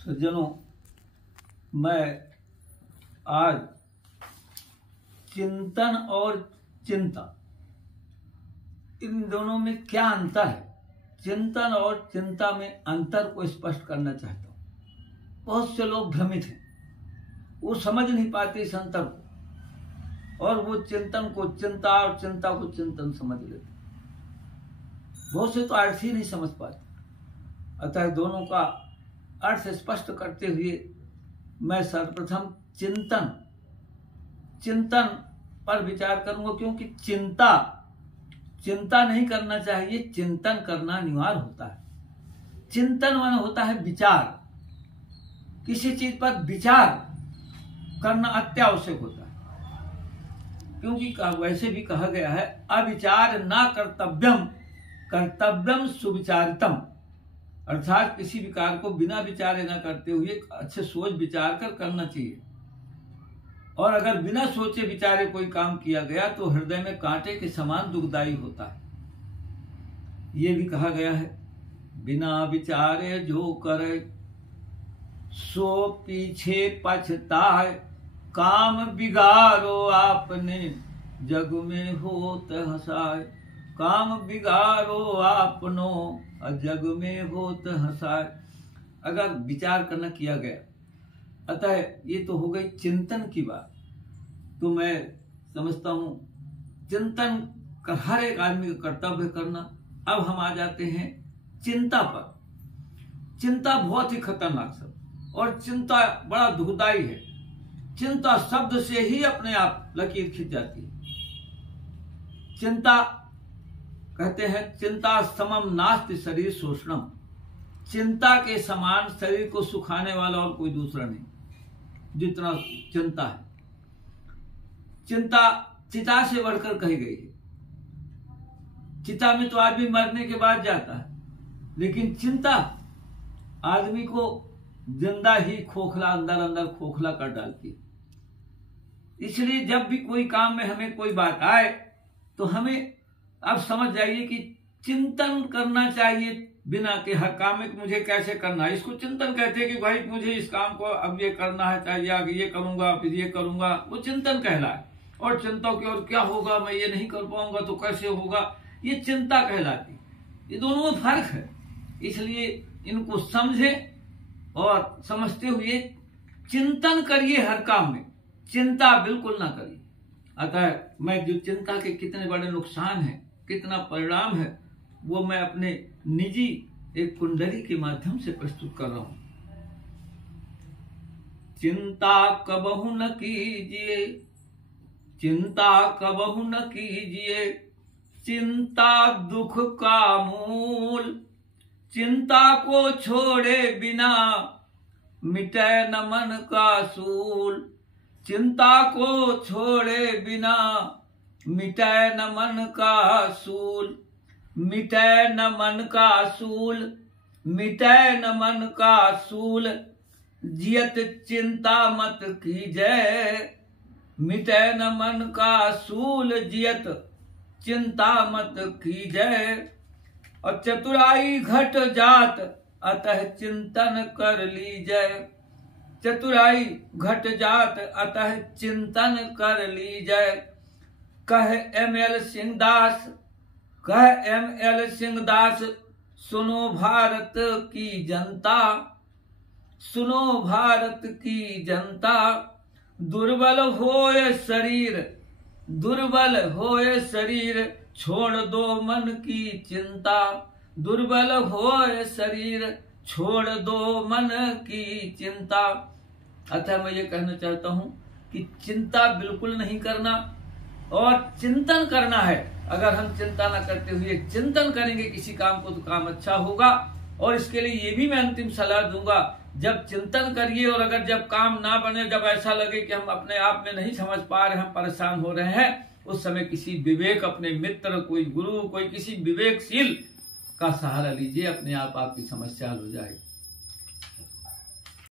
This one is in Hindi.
सज्जनों, मैं आज चिंतन और चिंता, इन दोनों में क्या अंतर है, चिंतन और चिंता में अंतर को स्पष्ट करना चाहता हूं। बहुत से लोग भ्रमित हैं, वो समझ नहीं पाते इस अंतर को, और वो चिंतन को चिंता और चिंता को चिंतन समझ लेते। बहुत से तो अर्थ ही नहीं समझ पाते। अतः दोनों का अर्थ स्पष्ट करते हुए मैं सर्वप्रथम चिंतन पर विचार करूंगा, क्योंकि चिंता नहीं करना चाहिए, चिंतन करना अनिवार्य होता है। चिंतन माने होता है विचार, किसी चीज पर विचार करना अत्यावश्यक होता है, क्योंकि वैसे भी कहा गया है अविचार ना कर्तव्यम कर्तव्यम सुविचारितम, अर्थात किसी भी कार्य को बिना विचारे न करते हुए अच्छे सोच विचार कर करना चाहिए। और अगर बिना सोचे विचारे कोई काम किया गया तो हृदय में कांटे के समान दुखदायी होता है। ये भी कहा गया है बिना विचारे जो करे सो पीछे पछताए, काम बिगाड़ो आपने जग में होत हंसाए, काम बिगाड़ो आपनो जग में होत हंसाए। अगर विचार करना किया गया, अतः ये तो हो गई चिंतन की बात। तो मैं समझता हूं चिंतन का हर एक आदमी का कर्तव्य करना। अब हम आ जाते हैं चिंता पर। चिंता बहुत ही खतरनाक शब्द, और चिंता बड़ा दुखदाई है। चिंता शब्द से ही अपने आप लकीर खिंच जाती है। चिंता कहते हैं चिंता समम नास्ति शरीर शोषणम, चिंता के समान शरीर को सुखाने वाला और कोई दूसरा नहीं जितना चिंता है। चिंता चिता से बढ़कर कही गई है। चिता में तो आदमी मरने के बाद जाता है, लेकिन चिंता आदमी को जिंदा ही खोखला अंदर अंदर खोखला कर डालती है। इसलिए जब भी कोई काम में हमें कोई बात आए तो हमें अब समझ जाइए कि चिंतन करना चाहिए बिना के हर काम में मुझे कैसे करना है। इसको चिंतन कहते हैं कि भाई मुझे इस काम को अब ये करना है, चाहे आगे ये करूंगा फिर ये करूंगा, वो चिंतन कहलाए। और चिंता की और क्या होगा, मैं ये नहीं कर पाऊंगा तो कैसे होगा, ये चिंता कहलाती। ये दोनों में फर्क है, इसलिए इनको समझे और समझते हुए चिंतन करिए हर काम में, चिंता बिल्कुल ना करिए। अतः मैं जो चिंता के कितने बड़े नुकसान हैं, कितना परिणाम है, वो मैं अपने निजी एक कुंडली के माध्यम से प्रस्तुत कर रहा हूं। चिंता कबहु न कीजिए, चिंता कबहु न कीजिए, चिंता दुख का मूल, चिंता को छोड़े बिना मिटे न मन का सूल, चिंता को छोड़े बिना मिटे न मन का सूल, मिटे न मन का सूल, मिटे न मन का सूल, जियत चिंता मत कीजय, मिटे न मन का सूल, जियत चिंता मत कीजय। और चतुराई घट जात अतः चिंतन कर लीजय, चतुराई घट जात अतः चिंतन कर लीजय। कह एम.एल. सिंहदास, कह एम.एल. सिंहदास, सुनो भारत की जनता, सुनो भारत की जनता, दुर्बल होए शरीर, दुर्बल होए शरीर, छोड़ दो मन की चिंता, दुर्बल होए शरीर, छोड़ दो मन की चिंता। अतः मैं ये कहना चाहता हूं कि चिंता बिल्कुल नहीं करना और चिंतन करना है। अगर हम चिंता न करते हुए चिंतन करेंगे किसी काम को तो काम अच्छा होगा। और इसके लिए ये भी मैं अंतिम सलाह दूंगा, जब चिंतन करिए और अगर जब काम ना बने, जब ऐसा लगे कि हम अपने आप में नहीं समझ पा रहे, हम परेशान हो रहे हैं, उस समय किसी विवेक, अपने मित्र, कोई गुरु, कोई किसी विवेकशील का सहारा लीजिए, अपने आप आपकी समस्या हल हो जाएगी।